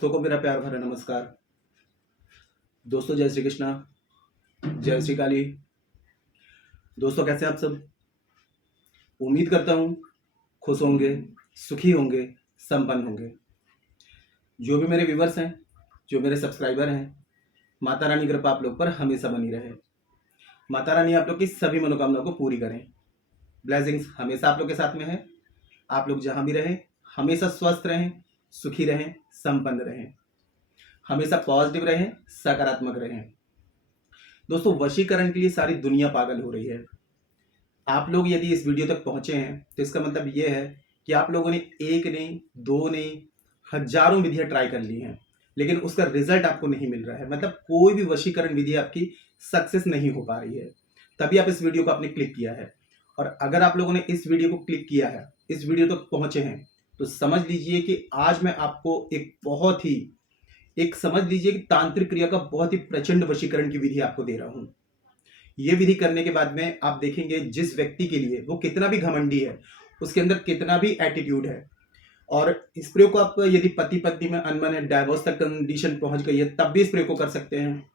दोस्तों को मेरा प्यार भरा नमस्कार। दोस्तों जय श्री कृष्णा, जय श्री काली। दोस्तों कैसे हैं आप सब? उम्मीद करता हूँ खुश होंगे, सुखी होंगे, संपन्न होंगे। जो भी मेरे व्यूवर्स हैं, जो मेरे सब्सक्राइबर हैं, माता रानी की कृपा आप लोग पर हमेशा बनी रहे। माता रानी आप लोग की सभी मनोकामनाओं को पूरी करें। ब्लेसिंग्स हमेशा आप लोग के साथ में है। आप लोग जहाँ भी रहें हमेशा स्वस्थ रहें, सुखी रहें, संपन्न रहें, हमेशा पॉजिटिव रहें, सकारात्मक रहें। दोस्तों वशीकरण के लिए सारी दुनिया पागल हो रही है। आप लोग यदि इस वीडियो तक पहुंचे हैं तो इसका मतलब ये है कि आप लोगों ने एक नहीं, दो नहीं, हजारों विधियां ट्राई कर ली हैं, लेकिन उसका रिजल्ट आपको नहीं मिल रहा है। मतलब कोई भी वशीकरण विधि आपकी सक्सेस नहीं हो पा रही है। तभी आप इस वीडियो को आपने क्लिक किया है। और अगर आप लोगों ने इस वीडियो को क्लिक किया है, इस वीडियो तक पहुंचे हैं, तो समझ लीजिए कि आज मैं आपको समझ लीजिए कि तांत्रिक क्रिया का बहुत ही प्रचंड वशीकरण की विधि आपको दे रहा हूं। यह विधि करने के बाद में आप देखेंगे जिस व्यक्ति के लिए वो कितना भी घमंडी है, उसके अंदर कितना भी एटीट्यूड है, और इस प्रयोग को आप यदि पति पत्नी में अनबन है, डाइवोर्स तक कंडीशन पहुंच गई है, तब भी इस प्रयोग को कर सकते हैं।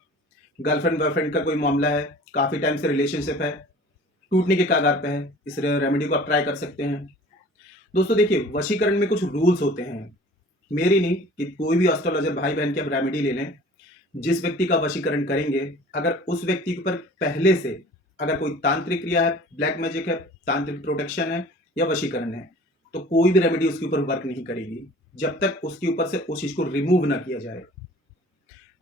गर्लफ्रेंड बॉयफ्रेंड का कोई मामला है, काफी टाइम से रिलेशनशिप है, टूटने के कगार पे है, इस रेमेडी को आप ट्राई कर सकते हैं। दोस्तों देखिए, वशीकरण में कुछ रूल्स होते हैं, मेरी नहीं कि कोई भी एस्ट्रोलॉजर भाई बहन की आप रेमेडी ले लें। जिस व्यक्ति का वशीकरण करेंगे, अगर उस व्यक्ति के ऊपर पहले से अगर कोई तांत्रिक क्रिया है, ब्लैक मैजिक है, तांत्रिक प्रोटेक्शन है या वशीकरण है, तो कोई भी रेमेडी उसके ऊपर वर्क नहीं करेगी जब तक उसके ऊपर से उस चीज को रिमूव ना किया जाए।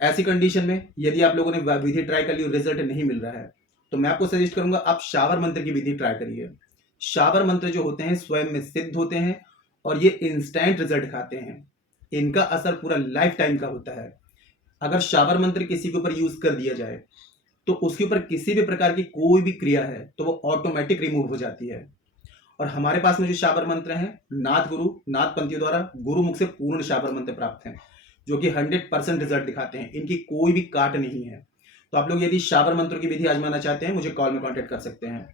ऐसी कंडीशन में यदि आप लोगों ने विधि ट्राई कर ली और रिजल्ट नहीं मिल रहा है, तो मैं आपको सजेस्ट करूंगा आप शावर मंत्र की विधि ट्राई करिए। शावर मंत्र जो होते हैं स्वयं में सिद्ध होते हैं और ये इंस्टेंट रिजल्ट दिखाते हैं। इनका असर पूरा लाइफ टाइम का होता है। अगर शावर मंत्र किसी के ऊपर यूज कर दिया जाए तो उसके ऊपर किसी भी प्रकार की कोई भी क्रिया है तो वो ऑटोमेटिक रिमूव हो जाती है। और हमारे पास में जो शावर मंत्र हैं, नाथ गुरु, नाथ पंथियों द्वारा गुरुमुख से पूर्ण शावर मंत्र प्राप्त हैं, जो कि 100% रिजल्ट दिखाते हैं। इनकी कोई भी काट नहीं है। तो आप लोग यदि शावर मंत्रों की विधि आजमाना चाहते हैं, मुझे कॉल में कॉन्टेक्ट कर सकते हैं।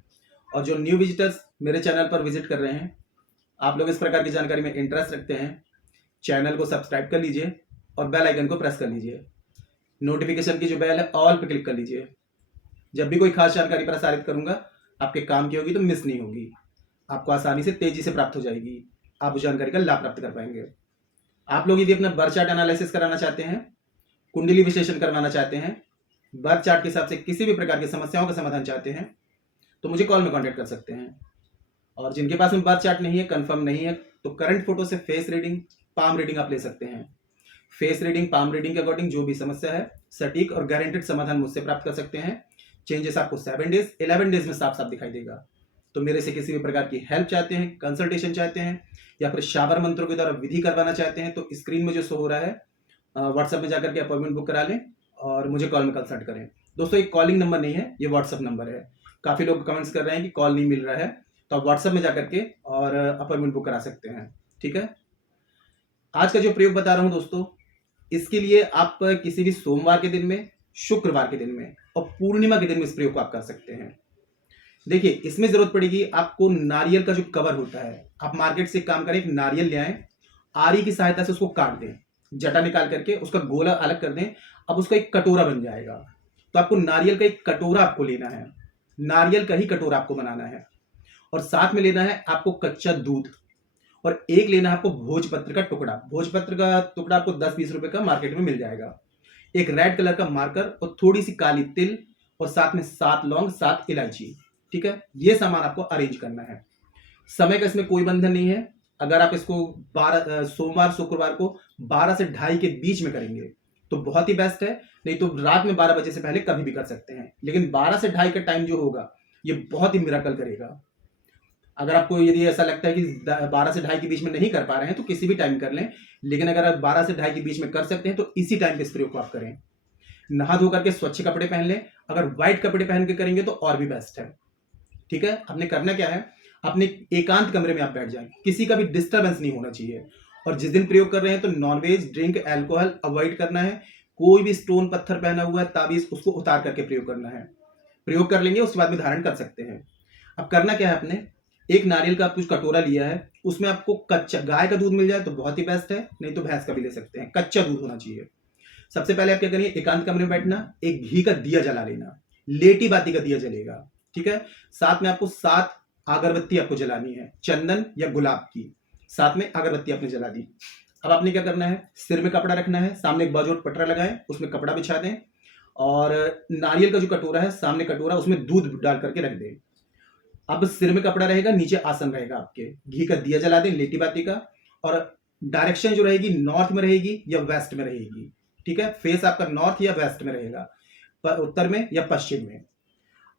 और जो न्यू विजिटर्स मेरे चैनल पर विजिट कर रहे हैं, आप लोग इस प्रकार की जानकारी में इंटरेस्ट रखते हैं, चैनल को सब्सक्राइब कर लीजिए और बेल आइकन को प्रेस कर लीजिए। नोटिफिकेशन की जो बेल है ऑल पे क्लिक कर लीजिए। जब भी कोई खास जानकारी प्रसारित करूंगा आपके काम की होगी तो मिस नहीं होगी, आपको आसानी से तेजी से प्राप्त हो जाएगी, आप उस जानकारी का लाभ प्राप्त कर पाएंगे। आप लोग यदि अपना बर्थ चार्ट एनालिसिस कराना चाहते हैं, कुंडली विश्लेषण करवाना चाहते हैं, बर्थ चार्ट के हिसाब से किसी भी प्रकार की समस्याओं का समाधान चाहते हैं, तो मुझे कॉल में कॉन्टेक्ट कर सकते हैं। और जिनके पास में बर्थ चार्ट नहीं है, कंफर्म नहीं है, तो करंट फोटो से फेस रीडिंग, पाम रीडिंग आप ले सकते हैं। फेस रीडिंग, पाम रीडिंग के अकॉर्डिंग जो भी समस्या है, सटीक और गारंटेड समाधान मुझसे प्राप्त कर सकते हैं। चेंजेस आपको 7 डेज, 11 डेज में साफ साफ दिखाई देगा। तो मेरे से किसी भी प्रकार की हेल्प चाहते हैं, कंसल्टेशन चाहते हैं, या फिर शावर मंत्रों के द्वारा विधि करवाना चाहते हैं, तो स्क्रीन में जो शो हो रहा है व्हाट्सएप में जाकर के अपॉइंटमेंट बुक करा लें और मुझे कॉल में कंसल्ट करें। दोस्तों, एक कॉलिंग नंबर नहीं है, ये व्हाट्सएप नंबर है। काफी लोग कमेंट्स कर रहे हैं कि कॉल नहीं मिल रहा है, तो आप व्हाट्सएप में जाकर के और अपॉइंटमेंट बुक करा सकते हैं। ठीक है। आज का जो प्रयोग बता रहा हूं दोस्तों, इसके लिए आप किसी भी सोमवार के दिन में, शुक्रवार के दिन में और पूर्णिमा के दिन में इस प्रयोग को आप कर सकते हैं। देखिए, इसमें जरूरत पड़ेगी आपको नारियल का जो कवर होता है, आप मार्केट से काम करें, एक नारियल ले आए, आरी की सहायता से उसको काट दें, जटा निकाल करके उसका गोला अलग कर दें। अब उसका एक कटोरा बन जाएगा। तो आपको नारियल का एक कटोरा आपको लेना है, नारियल का ही कटोरा आपको बनाना है, और साथ में लेना है आपको कच्चा दूध, और एक लेना है आपको भोजपत्र का टुकड़ा। भोजपत्र का टुकड़ा आपको 10-20 रुपए का मार्केट में मिल जाएगा। एक रेड कलर का मार्कर और थोड़ी सी काली तिल, और साथ में 7 लौंग, 7 इलायची। ठीक है, ये सामान आपको अरेंज करना है। समय का इसमें कोई बंधन नहीं है। अगर आप इसको सोमवार शुक्रवार को 12 से 2:30 के बीच में करेंगे तो बहुत ही बेस्ट है, नहीं तो रात में 12 बजे से पहले कभी भी कर सकते हैं। लेकिन 12 से 2:30 का टाइम जो होगा ये बहुत ही मिरेकल करेगा। अगर आपको यदि ऐसा लगता है कि 12 से 2:30 के बीच में नहीं कर पा रहे हैं तो किसी भी टाइम कर लें, लेकिन अगर आप 12 से 2:30 के बीच में कर सकते हैं तो इसी टाइम पे इस प्रयोग को आप करें। नहा धो करके स्वच्छ कपड़े पहन लें, अगर व्हाइट कपड़े पहन के करेंगे तो और भी बेस्ट है। ठीक है। आपने करना क्या है, अपने एकांत कमरे में आप बैठ जाएं, किसी का भी डिस्टर्बेंस नहीं होना चाहिए। और जिस दिन प्रयोग कर रहे हैं तो नॉनवेज, ड्रिंक, अल्कोहल अवॉइड करना है। कोई भी स्टोन पत्थर पहना हुआ है, ताबीज, उसको उतार करके प्रयोग करना है। प्रयोग कर लेंगे उसके बाद में धारण कर सकते हैं। अब करना क्या है, आपने एक नारियल का आप कुछ कटोरा लिया है, उसमें आपको कच्चा गाय का दूध मिल जाए तो बहुत ही बेस्ट है, नहीं तो भैंस का भी ले सकते हैं, कच्चा दूध होना चाहिए। सबसे पहले आप क्या करिए, एकांत कमरे में बैठना, एक घी का दिया जला लेना, लेटी बाती का दिया जलेगा, ठीक है। साथ में आपको 7 अगरबत्ती आपको जलानी है, चंदन या गुलाब की, साथ में अगरबत्ती आपने जला दी। अब आपने क्या करना है, सिर में कपड़ा रखना है, सामने एक बाजू पटरा लगाएं, उसमें कपड़ा बिछा दें, और नारियल का जो कटोरा है, सामने कटोरा, उसमें दूध डाल करके रख दें। अब सिर में कपड़ा रहेगा, नीचे आसन रहेगा आपके, घी का दिया जला दें लेटी बाती का, और डायरेक्शन जो रहेगी नॉर्थ में रहेगी या वेस्ट में रहेगी, ठीक है। फेस आपका नॉर्थ या वेस्ट में रहेगा, उत्तर में या पश्चिम में।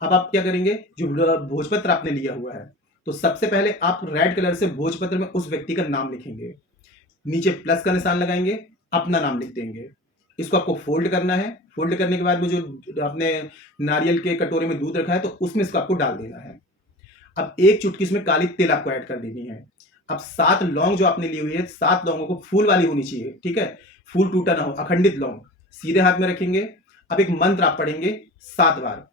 अब आप क्या करेंगे, जो भोजपत्र आपने लिया हुआ है, तो सबसे पहले आप रेड कलर से भोजपत्र में उस व्यक्ति का नाम लिखेंगे, नीचे प्लस का निशान लगाएंगे, अपना नाम लिख देंगे। इसको आपको फोल्ड करना है, फोल्ड करने के बाद में जो आपने नारियल के कटोरे में दूध रखा है, तो उसमें इसको आपको डाल देना है। अब एक चुटकी इसमें काली तिल आपको ऐड कर देनी है। अब 7 लौंग जो आपने ली हुई है, 7 लौंगों को फूल वाली होनी चाहिए, ठीक है, फूल टूटा ना हो, अखंडित लौंग सीधे हाथ में रखेंगे। अब एक मंत्र आप पढ़ेंगे 7 बार,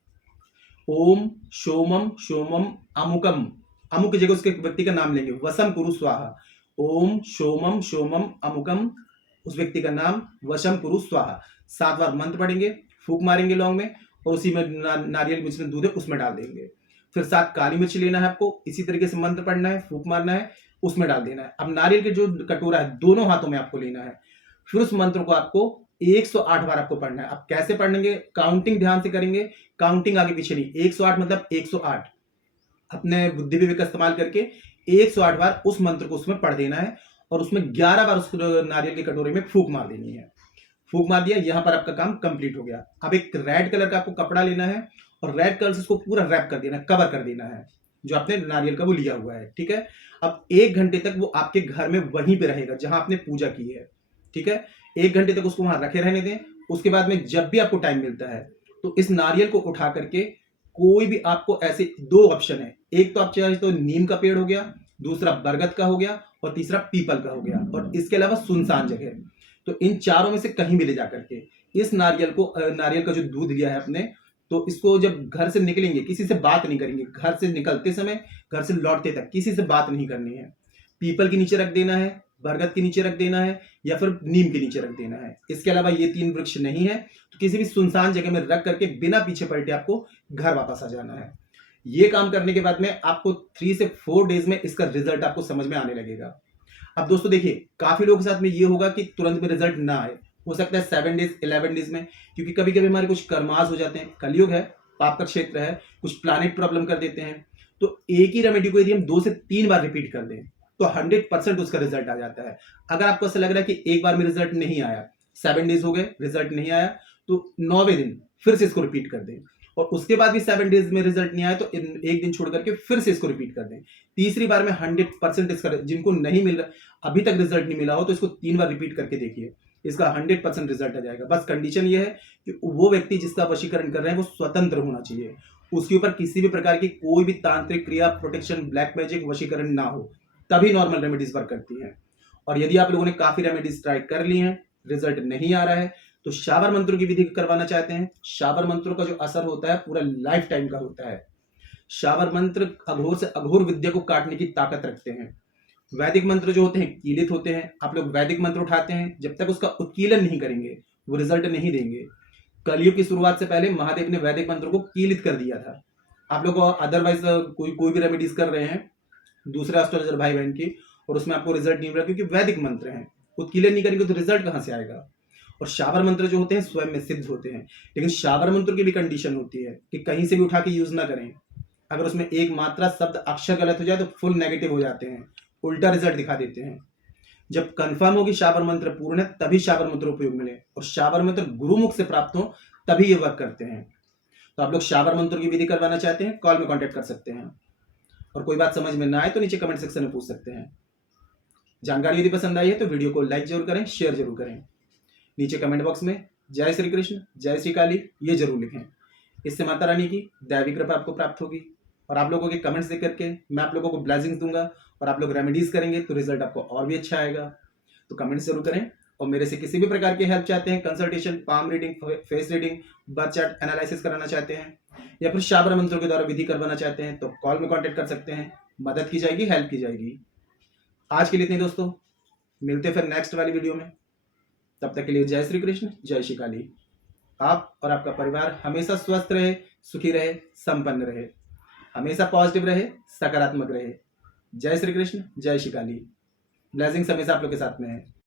ओम सोमम सोमम अमुकम, अमुक की जगह उसके व्यक्ति का नाम लेंगे, वशम कुरु स्वाहा, ओम सोमम सोमम अमुकम, उस व्यक्ति का नाम वशम कुरु स्वाहा। 7 बार मंत्र पढ़ेंगे, फूक मारेंगे लौंग में, और उसी में नारियल मिश्रण दूध है उसमें डाल देंगे। फिर 7 काली मिर्च लेना है आपको, इसी तरीके से मंत्र पढ़ना है, फूक मारना है, उसमें डाल देना है। अब नारियल के जो कटोरा है दोनों हाथों में आपको लेना है, फिर उस मंत्र को आपको 108 बार आपको पढ़ना है। अब कैसे पढ़ेंगे, काउंटिंग ध्यान से करेंगे, काउंटिंग आगे पीछे नहीं, 108 मतलब 108, अपने बुद्धि विवेक का इस्तेमाल करके 108 बार उस मंत्र को उसमें पढ़ देना है, और उसमें 11 बार उस नारियल के कटोरे में फूक मार देनी है। फूक मार दिया, यहां पर आपका काम कंप्लीट हो गया। अब एक रेड कलर का आपको कपड़ा लेना है, और रेड कलर से उसको पूरा रैप कर देना है, कवर कर देना है, जो आपने नारियल का वो लिया हुआ है, ठीक है। अब 1 घंटे तक वो आपके घर में वहीं पे रहेगा जहां आपने पूजा की है, ठीक है। 1 घंटे तक उसको वहां रखे रहने दें। उसके बाद में जब भी आपको टाइम मिलता है, तो इस नारियल को उठा करके कोई भी, आपको ऐसे 2 ऑप्शन है, एक तो आप चाहे तो नीम का पेड़ हो गया, दूसरा बरगद का हो गया, और तीसरा पीपल का हो गया, और इसके अलावा सुनसान जगह, तो इन चारों में से कहीं भी ले जाकर के इस नारियल को, नारियल का जो दूध लिया है अपने, तो इसको जब घर से निकलेंगे किसी से बात नहीं करेंगे, घर से निकलते समय, घर से लौटते तक किसी से बात नहीं करनी है। पीपल के नीचे रख देना है, बरगद के नीचे रख देना है, या फिर नीम के नीचे रख देना है। इसके अलावा ये 3 वृक्ष नहीं है तो किसी भी सुनसान जगह में रख करके बिना पीछे पलटे आपको घर वापस आ जाना है। ये काम करने के बाद में आपको 3 से 4 डेज में इसका रिजल्ट आपको समझ में आने लगेगा। अब दोस्तों देखिए, काफी लोगों के साथ में ये होगा कि तुरंत में रिजल्ट ना आए, हो सकता है 7 डेज 11 डेज में, क्योंकि कभी कभी हमारे कुछ कर्मास हो जाते हैं, कलयुग है, पाप का क्षेत्र है, कुछ प्लानिट प्रॉब्लम कर देते हैं। तो एक ही रेमेडी को यदि हम 2 से 3 बार रिपीट कर दें तो 100% उसका रिजल्ट आ जाता है। अगर आपको ऐसा लग रहा है कि एक बार में रिजल्ट नहीं आया, 7 डेज हो गए रिजल्ट नहीं आया, तो 9वें दिन फिर से इसको रिपीट कर दें, और उसके बाद भी 7 डेज में रिजल्ट नहीं आया तो एक दिन छोड़ करके फिर से इसको रिपीट कर दें। तीसरी बार में 100% इसका, जिनको नहीं मिल रहा, अभी तक रिजल्ट नहीं मिला हो, तो इसको 3 बार रिपीट करके देखिए, इसका 100% रिजल्ट आ जाएगा। बस कंडीशन ये है कि वो व्यक्ति जिसका वशीकरण कर रहे हैं वो स्वतंत्र होना चाहिए, उसके ऊपर किसी भी प्रकार की कोई भी तांत्रिक क्रिया, प्रोटेक्शन, ब्लैक मैजिक, वशीकरण ना हो, तभी नॉर्मल रेमेडीज वर्क करती हैं। और यदि आप लोगों ने काफी रेमेडीज ट्राई कर ली हैं, रिजल्ट नहीं आ रहा है, तो शावर मंत्रों की विधि करवाना चाहते हैं। शावर मंत्रों का जो असर होता है पूरा लाइफ टाइम का होता है। शावर मंत्र अघोर से अघोर विद्या को काटने की ताकत रखते हैं। वैदिक मंत्र जो होते हैं कीलित होते हैं। आप लोग वैदिक मंत्र उठाते हैं, जब तक उसका उत्कीलन नहीं करेंगे वो रिजल्ट नहीं देंगे। कलयुग की शुरुआत से पहले महादेव ने वैदिक मंत्र को कीलित कर दिया था। आप लोग अदरवाइज कोई भी रेमेडीज कर रहे हैं दूसरे एस्ट्रोलॉजर भाई बहन की, और उसमें आपको रिजल्ट नहीं मिल रहा, क्योंकि वैदिक मंत्र हैं, उत्कीलन नहीं करेंगे तो रिजल्ट कहां से आएगा। और शावर मंत्र जो होते हैं स्वयं में सिद्ध होते हैं, लेकिन शावर मंत्र की भी कंडीशन होती है कि कहीं से भी उठा के यूज ना करें। अगर उसमें एक मात्रा, शब्द, अक्षर गलत हो जाए तो फुल नेगेटिव हो जाते हैं, उल्टा रिजल्ट दिखा देते हैं। जब कंफर्म होगी शावर मंत्र पूर्ण है, तभी शावर मंत्र उपयोग मिले, और शावर मंत्र गुरुमुख से प्राप्त हो तभी ये वर्क करते हैं। तो आप लोग शावर मंत्र की विधि करवाना चाहते हैं, कॉल में कॉन्टेक्ट कर सकते हैं, और कोई बात समझ में ना आए तो नीचे कमेंट सेक्शन में पूछ सकते हैं। जानकारी यदि पसंद आई है तो वीडियो को लाइक जरूर करें, शेयर जरूर करें। नीचे कमेंट बॉक्स में जय श्री कृष्ण, जय श्री काली ये जरूर लिखें। इससे माता रानी की दैवी कृपा आपको प्राप्त होगी, और आप लोगों के कमेंट्स देख करके मैं आप लोगों को ब्लेसिंग्स दूंगा, और आप लोग रेमेडीज करेंगे तो रिजल्ट आपको और भी अच्छा आएगा। तो कमेंट जरूर करें, और मेरे से किसी भी प्रकार की हेल्प चाहते हैं, consultation, palm reading, face reading, birth chart analysis कराना चाहते हैं, या फिर शावर मंत्रों के द्वारा विधि करवाना चाहते हैं, तो कॉल में कॉन्टेक्ट कर सकते हैं। मदद की जाएगी, हेल्प की जाएगी। आज के लिए इतने दोस्तों, मिलते फिर नेक्स्ट वाली वीडियो में। तब तक के लिए जय श्री कृष्ण, जय श्री काली। आप और आपका परिवार हमेशा स्वस्थ रहे, सुखी रहे, संपन्न रहे, हमेशा पॉजिटिव रहे, सकारात्मक रहे। जय श्री कृष्ण, जय श्री काली। ब्लेसिंग्स हमेशा आप लोग के साथ में है।